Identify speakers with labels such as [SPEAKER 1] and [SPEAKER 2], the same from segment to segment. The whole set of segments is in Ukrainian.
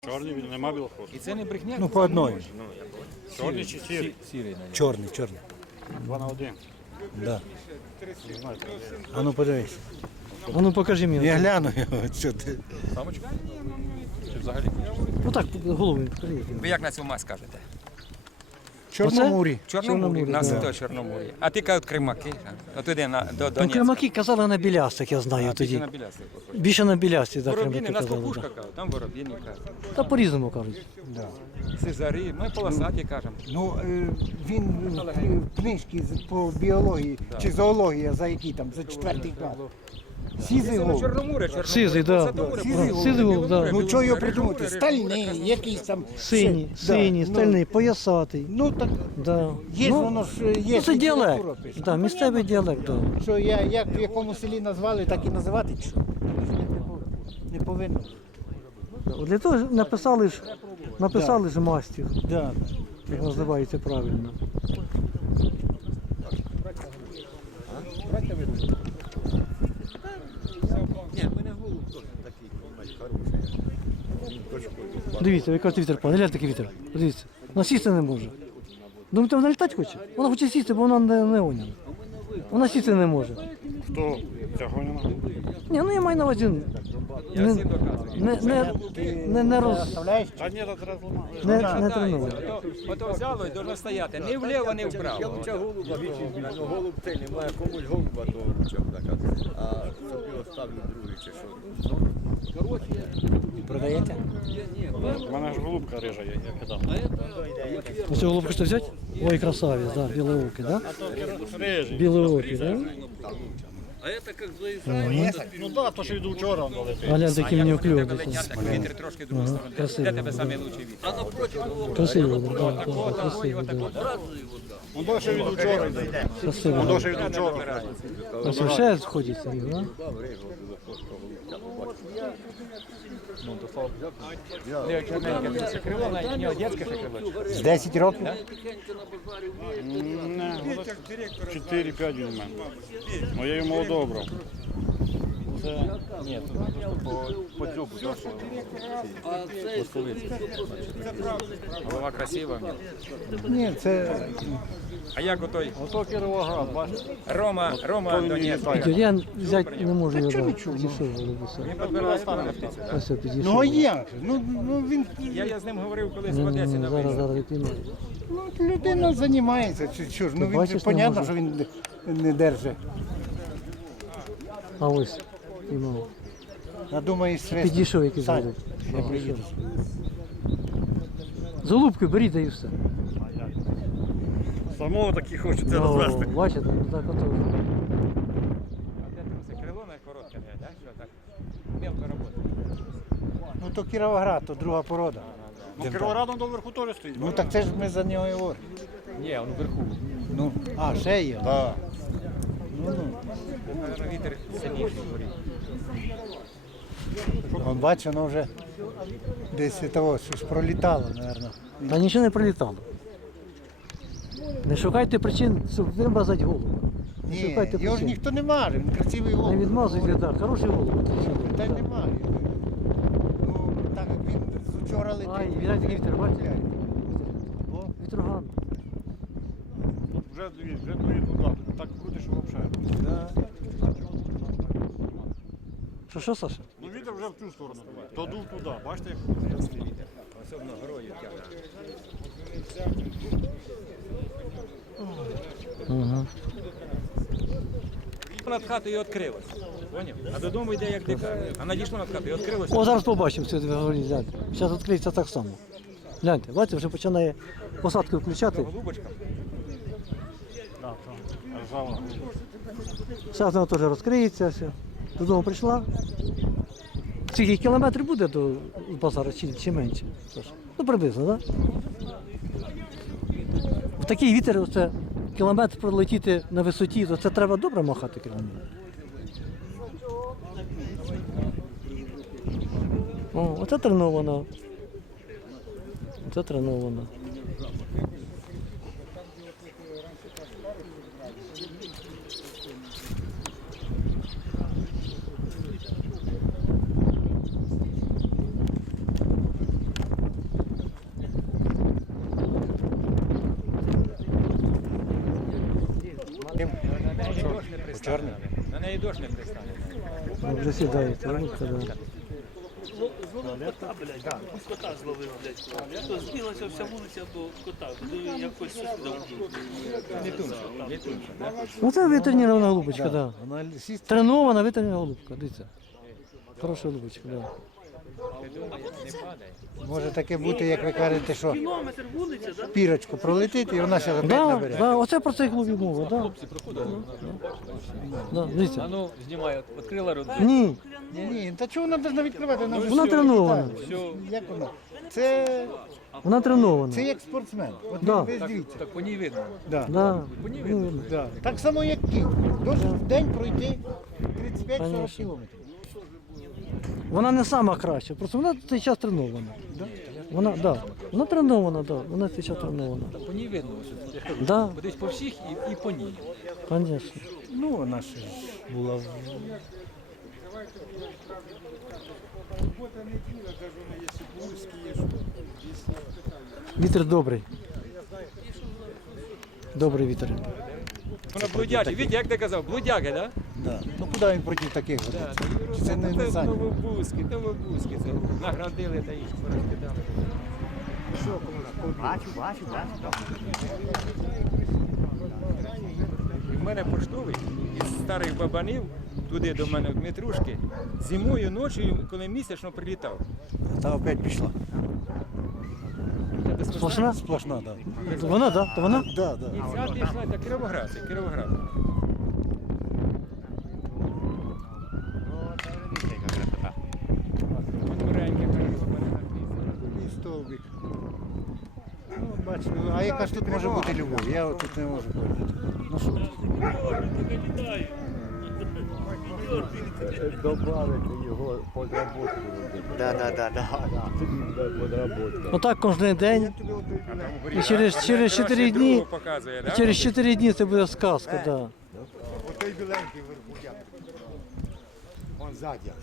[SPEAKER 1] Чорний, він нема білохвосту.
[SPEAKER 2] І це не брехня?
[SPEAKER 3] Ну, по одної.
[SPEAKER 1] Чорний чи сірий?
[SPEAKER 2] Сірий, навіть.
[SPEAKER 3] Чорний.
[SPEAKER 1] 2 на 1.
[SPEAKER 3] Да.
[SPEAKER 1] Не знаю,
[SPEAKER 3] А ну подивись.
[SPEAKER 4] А ну покажи мені.
[SPEAKER 3] Я гляну його сюди.
[SPEAKER 2] Самочка? Чи взагалі?
[SPEAKER 4] Ну так, голову покажи.
[SPEAKER 2] Ви як на цю мазь кажете?
[SPEAKER 3] Чорномурі.
[SPEAKER 2] Чорноморі,
[SPEAKER 4] Чорноморі,
[SPEAKER 2] нас
[SPEAKER 4] да.
[SPEAKER 2] то Чорноморі. А ти кажуть кримаки. А туди до
[SPEAKER 4] Ну,
[SPEAKER 2] Донецька.
[SPEAKER 4] кремаки казали на білястих, я знаю
[SPEAKER 2] А,
[SPEAKER 4] тоді.
[SPEAKER 2] на Білясі похоже.
[SPEAKER 4] Більше на білясті, так,
[SPEAKER 2] Воробіни,
[SPEAKER 4] кремаки
[SPEAKER 2] нас
[SPEAKER 4] казали.
[SPEAKER 2] попушка
[SPEAKER 4] Да.
[SPEAKER 2] кажуть, там воробіни кажуть.
[SPEAKER 4] Та по-різному кажуть.
[SPEAKER 3] Да.
[SPEAKER 2] Сизарі, ми полосаті кажемо.
[SPEAKER 3] Ну, він в книжці по біології чи зоологія, за який там, за 4 клас. Сізий голуб.
[SPEAKER 2] Чорноморе,
[SPEAKER 4] Сизий, да. Сизий голуб, да.
[SPEAKER 3] Ну, чого його придумати? Стальний, якийсь там.
[SPEAKER 4] Синій,
[SPEAKER 3] Да,
[SPEAKER 4] синій,
[SPEAKER 3] ну,
[SPEAKER 4] стальний, поясатий.
[SPEAKER 3] Ну, так
[SPEAKER 4] Да.
[SPEAKER 3] є ж воно ж, є
[SPEAKER 4] Ну, це
[SPEAKER 3] ж
[SPEAKER 4] діалект.
[SPEAKER 3] література пише.
[SPEAKER 4] Да, місцевий діалект, да.
[SPEAKER 3] Що як в якому селі назвали, так і називати, чи що? Не повинно.
[SPEAKER 4] Для того ж написали ж мастер,
[SPEAKER 3] Да.
[SPEAKER 4] як називається правильно. Дивіться, ви кажете вітер пане, гляньте такий вітер. Подивіться, вона сісти не може. Думаєте, вона літати хоче? Вона хоче сісти, бо вона не гоняна. Вона сісти не може.
[SPEAKER 1] Хто загоняна?
[SPEAKER 4] Ні, ну я маю на увазі.
[SPEAKER 2] Я всім доказую.
[SPEAKER 4] Не роз...
[SPEAKER 1] Та ні, то треба зламати.
[SPEAKER 4] Не тренує.
[SPEAKER 2] Ото взяло і должно стояти. Не вліво, не вправо.
[SPEAKER 5] Голуба вічі, ну голуб цей немає комусь голуба того вчав наказати, а собі оставлю другий чи що.
[SPEAKER 3] Продаєте?
[SPEAKER 1] У мене ж голубка рижа, я кидав.
[SPEAKER 4] Ось голубку хочете взяти? Ой, красавець, да, білоокі, да?
[SPEAKER 1] Рижий.
[SPEAKER 4] Білоокі, да?
[SPEAKER 1] Ну так, то що йду вчора, воно летить.
[SPEAKER 4] А глянь, який в нього клюв.
[SPEAKER 2] Вітер трошки в другу сторону.
[SPEAKER 4] красиво,
[SPEAKER 2] Де тебе самий лучший вітер?
[SPEAKER 4] Красиво, да, красиво, да.
[SPEAKER 1] Ну то, що йду вчора йде.
[SPEAKER 4] Красиво.
[SPEAKER 1] Ну то, що йду вчора.
[SPEAKER 4] Ось ще сходиться, да?
[SPEAKER 2] Це крило, навіть у нього дитяче ще крило.
[SPEAKER 3] З 10 років?
[SPEAKER 1] 4-5 він у мене. Ну я йому одобрав. Це
[SPEAKER 2] Ні, по дзюбу, то що голова красива в нього.
[SPEAKER 3] Ні, це
[SPEAKER 2] А як отой
[SPEAKER 1] ото Кіровоград, бачите?
[SPEAKER 2] Рома Донецька.
[SPEAKER 4] Я взяти не можу його дати. Підійшов голубуса.
[SPEAKER 2] Він підбирає сторону птицю.
[SPEAKER 4] Ось підійшов.
[SPEAKER 3] ну а як? же? Ну він
[SPEAKER 2] Я з ним говорив колись в Одесі на
[SPEAKER 4] Зараз,
[SPEAKER 2] виїзді.
[SPEAKER 4] зараз відпіймаю.
[SPEAKER 3] ну, людина займається. Що ж, ну він
[SPEAKER 4] бачиш,
[SPEAKER 3] же понятно,
[SPEAKER 4] не
[SPEAKER 3] що він не держить.
[SPEAKER 4] А ось, піймав.
[SPEAKER 3] А думаю, свист.
[SPEAKER 4] Підійшов якийсь
[SPEAKER 3] Сань,
[SPEAKER 4] голуб.
[SPEAKER 3] я приїду.
[SPEAKER 4] З голубкою беріть, да і все.
[SPEAKER 1] Самого такі хочеться
[SPEAKER 4] Ну,
[SPEAKER 1] розвести.
[SPEAKER 4] бачите, ну так ото.
[SPEAKER 2] А де там це крило на коротке, так? Що так? Мелко робота.
[SPEAKER 3] Ну то Кіровоград, то друга порода.
[SPEAKER 1] Ну Кіровоградом до верху теж стоїть.
[SPEAKER 3] Ну так це ж ми за нього і говоримо.
[SPEAKER 2] Ні, він вверху.
[SPEAKER 3] Ну, а, ще є.
[SPEAKER 1] Так.
[SPEAKER 2] Вітер сильніший горів.
[SPEAKER 3] Он бачиш, воно вже десь того, що ж пролітало, мабуть.
[SPEAKER 4] Та нічого не прилітало. Не шукайте причин, щоб вимазати голову. Не
[SPEAKER 3] Ні,
[SPEAKER 4] шукайте
[SPEAKER 3] його ж
[SPEAKER 4] причин.
[SPEAKER 3] ніхто не маже, він красивий
[SPEAKER 4] Не
[SPEAKER 3] голуб.
[SPEAKER 4] відмазуйте, так. Хороший голуб.
[SPEAKER 3] Та й немає. Ну, так як він з вчора
[SPEAKER 4] Ай,
[SPEAKER 3] летить.
[SPEAKER 4] віддайте вітер, бачите?
[SPEAKER 3] О,
[SPEAKER 4] Вітроган.
[SPEAKER 1] Вже дивіться, вже дує туди. Так крутиш, що взагалі.
[SPEAKER 3] да.
[SPEAKER 4] Що, Саша?
[SPEAKER 1] Ну вітер вже в цю сторону. То дув туди. Бачите, як
[SPEAKER 2] Особливо грою тягне.
[SPEAKER 4] Угу.
[SPEAKER 2] Над хатою відкрилось. Поняв? А додому йде як дика. А надійшло над хатою, відкрилося.
[SPEAKER 4] О, зараз побачимо цю говорить, гляньте. Зараз відкриється так само. Гляньте, бачите, вже починає посадку включати.
[SPEAKER 2] Голубочка.
[SPEAKER 1] жало.
[SPEAKER 4] Зараз вона теж розкриється. Все. Додому прийшла. Скільки кілометрів буде до базару чи менше? Саша? Ну приблизно, так? Да? В такий вітер оце, кілометр пролетіти на висоті, то це треба добре махати крилами. О, оце треновано. Оце треновано.
[SPEAKER 2] пристане.
[SPEAKER 3] чорний?
[SPEAKER 2] На неї дощ не пристане.
[SPEAKER 4] Ну, вже сідають, голубка, да.
[SPEAKER 6] Кота зловив, блядь. То збилася вся вулиця до кота. Туди якось сусідом.
[SPEAKER 2] Не тунша, да?
[SPEAKER 4] Ну це витренірована голубочка, так. Да.
[SPEAKER 3] Вона сість.
[SPEAKER 4] Тренована, витренірована голубка, дивіться. Хороша голубочка, так. Да.
[SPEAKER 2] Ти думаєш, не падає.
[SPEAKER 3] Може таке бути, як ви кажете, що
[SPEAKER 6] Кілометр вулиця, так?
[SPEAKER 3] пірочку пролетить і вона ще опять
[SPEAKER 4] Да,
[SPEAKER 3] набере.
[SPEAKER 4] да, оце про цей клуб і мова, да. Да, дивіться.
[SPEAKER 6] Ну, знімай, відкрила рот.
[SPEAKER 4] Ні,
[SPEAKER 3] Ні, та чого вона повинна відкривати? Вона, вже
[SPEAKER 4] вона
[SPEAKER 3] все
[SPEAKER 4] тренована.
[SPEAKER 3] літає. Як вона? Це
[SPEAKER 4] Вона тренована.
[SPEAKER 3] як спортсмен. От
[SPEAKER 4] Да.
[SPEAKER 3] ви дивіться.
[SPEAKER 6] Так по ній видно.
[SPEAKER 3] Да.
[SPEAKER 4] Да.
[SPEAKER 3] Да. Так само, як кінь. Должен в день пройти 35-40
[SPEAKER 4] Конечно.
[SPEAKER 3] кілометрів.
[SPEAKER 4] Вона не сама краща, просто вона цей час тренована. Вона, да. Вона тренована, да. Вона цей час тренована.
[SPEAKER 6] По ній видно. Ось, я кажу,
[SPEAKER 4] Да,
[SPEAKER 6] десь по всіх і по ній.
[SPEAKER 4] звісно.
[SPEAKER 3] Ну, вона ж була в...
[SPEAKER 4] Вітер добрий. Добрий вітер.
[SPEAKER 2] Вона блудяча. Вітя, як ти казав, блудяги, так?
[SPEAKER 3] Да. Ну куди він проти таких годиться? Це не Саня.
[SPEAKER 2] Новобузькі. Це наградили та їх розкидали. І в мене поштовий із старих бабанів туди до мене в Дмитрушки зимою ночі, коли місячно прилітав.
[SPEAKER 3] Та опять пішла.
[SPEAKER 4] Сплошна?
[SPEAKER 3] Сплошна, так.
[SPEAKER 4] Вона, да? То вона?
[SPEAKER 3] Да, да.
[SPEAKER 2] І ця пішла, та Кіровоград, це Кіровоград. Маленьке,
[SPEAKER 3] І стовбик. Ну, бачите, а яка ж тут може бути любов? Я от тут не можу поняти. Ну що?
[SPEAKER 5] Добавити його подработку. Подработка.
[SPEAKER 4] Отак кожен день. І через 4 дні,
[SPEAKER 2] показує,
[SPEAKER 4] і
[SPEAKER 2] да?
[SPEAKER 4] через 4 дні це буде сказка, да.
[SPEAKER 3] Отой біленький верху дядько. Он ззаді.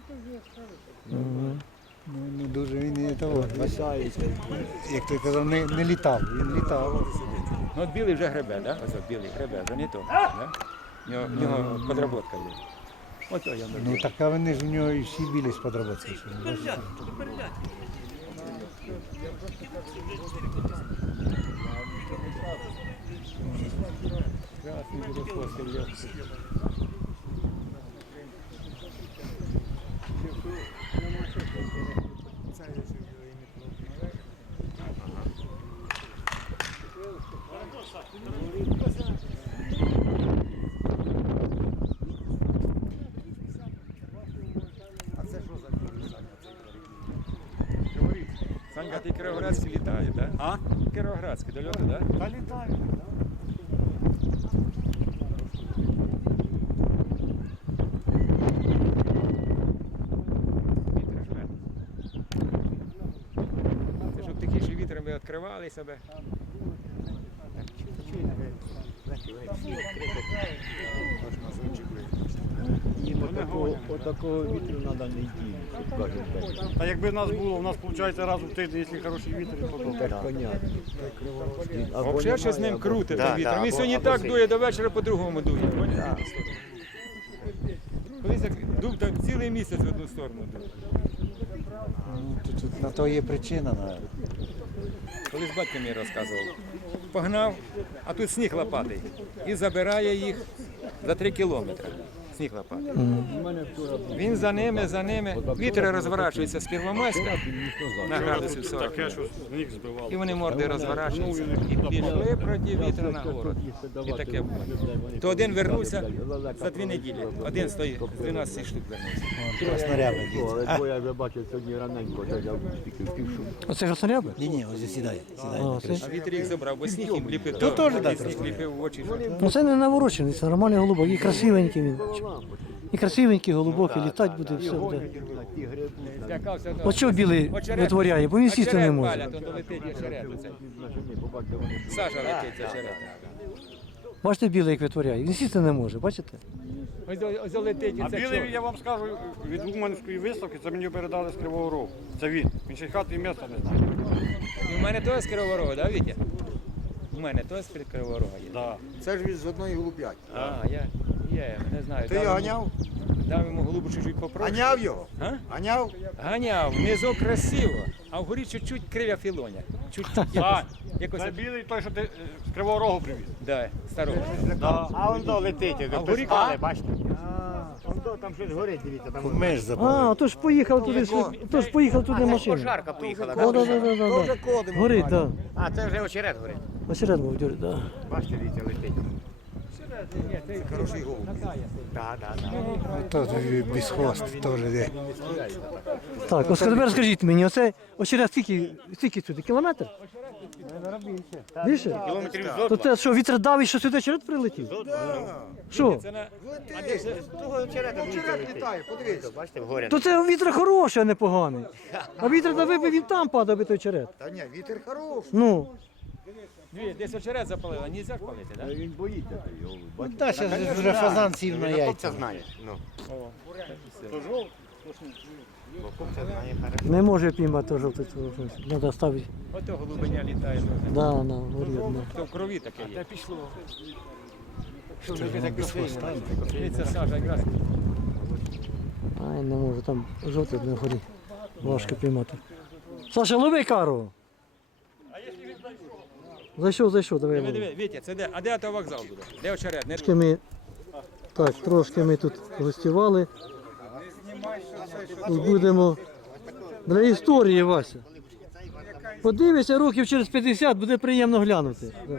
[SPEAKER 3] Ну, не дуже він не того. Як ти казав, не літав. Він літав.
[SPEAKER 2] Ну от білий вже гребе, да? Ось от білий гребе, вже не то. Да? В нього подработка є. Ото я
[SPEAKER 3] Ну так а вони ж у нього і всі білі з подработки.
[SPEAKER 2] Санька, ти Кіровоградський літає, так? А? Кіровоградський, до льоту, так?
[SPEAKER 3] Та літаю.
[SPEAKER 2] Це щоб тихіший вітер ми відкривали себе.
[SPEAKER 5] Їм отакого вітру треба не йти, щоб кажуть.
[SPEAKER 1] Та якби нас було, у нас виходить раз у тиждень, якщо хороший вітер, то добре.
[SPEAKER 5] Так, понятно.
[SPEAKER 2] Взагалі, що з ним крутить той вітер. Він сьогодні так дує, до вечора по-другому дує. Поняв? Колись як дув так цілий місяць в одну сторону дув.
[SPEAKER 3] Ну, тут на то є причина.
[SPEAKER 2] Колись батько мені розказував. Погнав, а тут сніг лопатий. І забирає їх за 3 кілометри. Сніг лопатий. Він за ними. Вітер розворачується з Первомайська на градусів 40.
[SPEAKER 1] Таке, що сніг збивало.
[SPEAKER 2] І вони морди розворачуються. І пішли проти вітру на город. І таке було. То один вернувся за 2 неділі. Один стоїть, з 12 штук вернувся.
[SPEAKER 3] Краснорябе діти.
[SPEAKER 5] Але бо я вже бачив сьогодні раненько, то я тільки півшу.
[SPEAKER 4] Оце ж снаряби?
[SPEAKER 3] Ні, ось сідає.
[SPEAKER 4] А, це?
[SPEAKER 2] А вітер їх забрав, бо сніг їм ліпив.
[SPEAKER 3] Тут теж
[SPEAKER 2] Такий
[SPEAKER 3] так
[SPEAKER 2] сніг ліпив в очі.
[SPEAKER 4] Ну це не наворочений, це нормальний голубок. І красивенький він. І красивенький голубок, і літати буде, все буде.
[SPEAKER 2] Злякався.
[SPEAKER 4] От що білий витворяє, бо він сісти не може.
[SPEAKER 2] Палять, он летить очерет оце. Саша летить очерет.
[SPEAKER 4] Бачите, білий як витворяє, він сісти не може, бачите?
[SPEAKER 2] Ось летить
[SPEAKER 1] А
[SPEAKER 2] оце
[SPEAKER 1] білий,
[SPEAKER 2] чорт.
[SPEAKER 1] я вам скажу, від Уманської виставки, це мені передали з Кривого Рогу. Це він. Він ще й хати і міста не знає.
[SPEAKER 2] І в мене теж з Кривого Рога, да, Вітя? У мене теж з Кривого Рога є.
[SPEAKER 1] Да.
[SPEAKER 5] Це ж від з одної голуб'яки.
[SPEAKER 2] А, я Є, не знаю.
[SPEAKER 5] Ти
[SPEAKER 2] дав
[SPEAKER 5] його
[SPEAKER 2] йому-
[SPEAKER 5] ганяв?
[SPEAKER 2] Дав йому голубу чуть-чуть попроще.
[SPEAKER 5] Ганяв його?
[SPEAKER 2] А?
[SPEAKER 5] Ганяв?
[SPEAKER 2] Ганяв, внизу красиво, а вгорі чуть-чуть кривя філоня. Чуть-чуть якось, якось
[SPEAKER 1] Це білий той, що ти з Кривого Рогу привіз.
[SPEAKER 2] да, старого.
[SPEAKER 5] А он то летить,
[SPEAKER 2] А вгорі кали,
[SPEAKER 5] бачите? Он то там щось горить, дивіться, там меж
[SPEAKER 4] А, то ж поїхав туди, то ж поїхав туди машина.
[SPEAKER 5] Пожарка поїхала.
[SPEAKER 4] Да, да, да, да, да.
[SPEAKER 5] Вже кодимо.
[SPEAKER 4] Горить, так.
[SPEAKER 5] А, це вже очерет горить.
[SPEAKER 4] Очеред був, так. Да.
[SPEAKER 5] Бачите, дивіться, летить. Це хороший голуб. Так, так, так.
[SPEAKER 3] Тот без хвост теж де.
[SPEAKER 4] Так, ось тепер скажіть мені, оце очеред скільки сюди? Кілометр? Більше?
[SPEAKER 5] Кілометрів
[SPEAKER 4] То те, що вітер дав і що сюди очеред прилетів? Що?
[SPEAKER 2] Це на...
[SPEAKER 5] Того очерета літає, подивіться. Бачите, вгорі.
[SPEAKER 4] То це вітер хороший, а не поганий. А вітер давив, би, він там падав би той очеред.
[SPEAKER 5] Та ні, вітер хороший.
[SPEAKER 4] Ну,
[SPEAKER 2] Дві, десь очерет запалила, нельзя ж палити, так? Да?
[SPEAKER 5] Він боїться його.
[SPEAKER 3] Та зараз вже фазан сів на яйця.
[SPEAKER 5] знає. Ну.
[SPEAKER 4] не може піймати жовтий. Треба ставити.
[SPEAKER 2] Ото голубеня літає.
[SPEAKER 4] Да, на горі одне.
[SPEAKER 2] То в крові таке є.
[SPEAKER 6] Пішло.
[SPEAKER 2] Дивіться, Саша, якраз.
[SPEAKER 4] Ай, не можу, там жовтий на горі. Важко піймати. Саша, лови кару. Зайшов, давай.
[SPEAKER 2] Диви,
[SPEAKER 4] лови.
[SPEAKER 2] диви, Вітя, це де? А де автовокзал буде? Де очерет? Не
[SPEAKER 4] Трошки ми, так, трошки ми тут гостювали. Тут будемо для історії, Вася. Подивися, років через 50 буде приємно глянути. Да.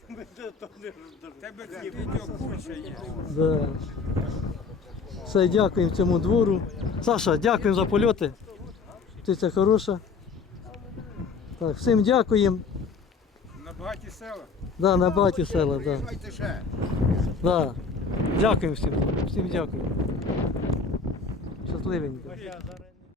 [SPEAKER 2] тебе ці відео куча є.
[SPEAKER 4] Да. Все, дякуємо цьому двору. Саша, дякуємо за польоти. Птиця хороша. Так, всім дякуємо.
[SPEAKER 2] На багаті села.
[SPEAKER 4] Да, на багаті села, да.
[SPEAKER 5] Давайте ще.
[SPEAKER 4] Да. Дякуємо всім. Всім дякуємо. Щасливенько.